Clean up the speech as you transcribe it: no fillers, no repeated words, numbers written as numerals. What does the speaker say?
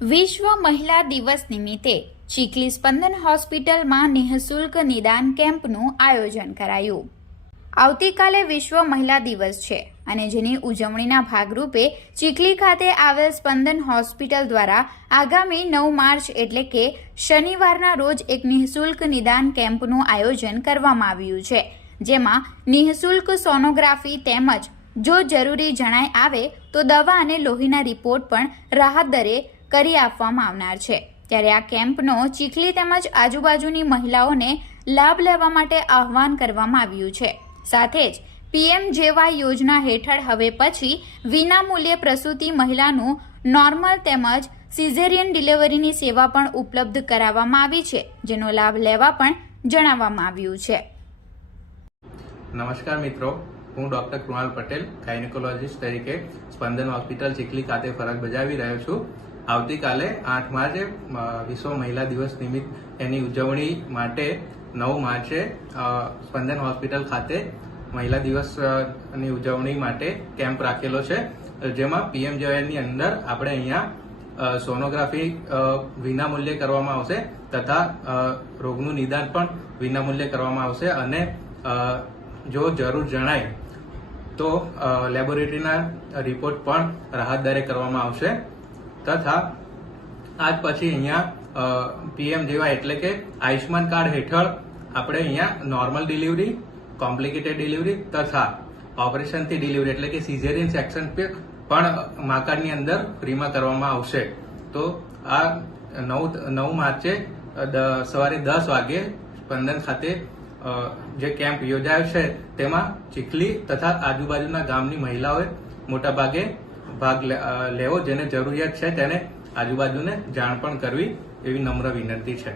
વિશ્વ મહિલા દિવસ નિમિત્તે ચીખલી સ્પંદન હોસ્પિટલમાં નિઃશુલ્ક નિદાન કેમ્પનું આયોજન કરાયું. આવતીકાલે વિશ્વ મહિલા દિવસ છે અને જેની ઉજવણીના ભાગરૂપે ચીખલી ખાતે આવેલ સ્પંદન હોસ્પિટલ દ્વારા આગામી 9 માર્ચ એટલે કે શનિવારના રોજ એક નિઃશુલ્ક નિદાન કેમ્પનું આયોજન કરવામાં આવ્યું છે, જેમાં નિઃશુલ્ક સોનોગ્રાફી તેમજ જો જરૂરી જણાય આવે તો દવા અને લોહીના રિપોર્ટ પણ રાહત દરે કરી આપવામાં આવનાર છે. ત્યારે આ કેમ્પનો ચીખલી તેમજ આજુબાજુની મહિલાઓને લાભ લેવા માટે આહવાન કરવામાં આવ્યું છે. સાથે જ PMJY યોજના હેઠળ હવે પછી વિનામૂલ્યે પ્રસૂતિ મહિલાનું નોર્મલ તેમજ સિઝેરિયન ડિલિવરીની સેવા પણ ઉપલબ્ધ કરાવવામાં આવી છે, જેનો લાભ લેવા પણ જણાવવામાં આવ્યું છે. નમસ્કાર મિત્રો, હું ડોક્ટર કૃણાલ પટેલ ગાયનેકોલોજીસ્ટ તરીકે સ્પંદન હોસ્પિટલ ચીખલી ખાતે ફરજ બજાવી રહ્યો છું. આવતીકાલે 8 માર્ચે વિશ્વ મહિલા દિવસ નિમિત્ત એની ઉજવણી માટે 9 માર્ચે સ્પંદન હોસ્પિટલ ખાતે મહિલા દિવસની ઉજવણી માટે કેમ્પ રાખેલો છે, જેમાં PMJY ની અંદર આપણે અહીંયા સોનોગ્રાફી વિનામૂલ્યે કરવામાં આવશે તથા રોગનું નિદાન પણ વિનામૂલ્યે કરવામાં આવશે અને જો જરૂર જણાય તો લેબોરેટરીના રિપોર્ટ પણ રાહત દરે કરવામાં આવશે તથા આજ પછી અહીંયા PMJY એટલે કે આયુષ્માન કાર્ડ હેઠળ આપણે અહીંયા નોર્મલ ડિલિવરી, કોમ્પ્લિકેટેડ ડિલિવરી તથા ઓપરેશનથી ડિલિવરી એટલે કે સિઝેરિયન સેક્શન પણ મા કાર્ડની અંદર ફ્રીમાં કરવામાં આવશે. તો આ 9 માર્ચે સવારે 10 વાગે સ્પંદન ખાતે જે કેમ્પ યોજાયો છે તેમાં ચીખલી તથા આજુબાજુના ગામની મહિલાઓએ મોટા ભાગે ભાગ લેવો. જેને જરૂરિયાત છે તેને આજુબાજુને જાણ પણ કરવી એવી નમ્ર વિનંતી છે.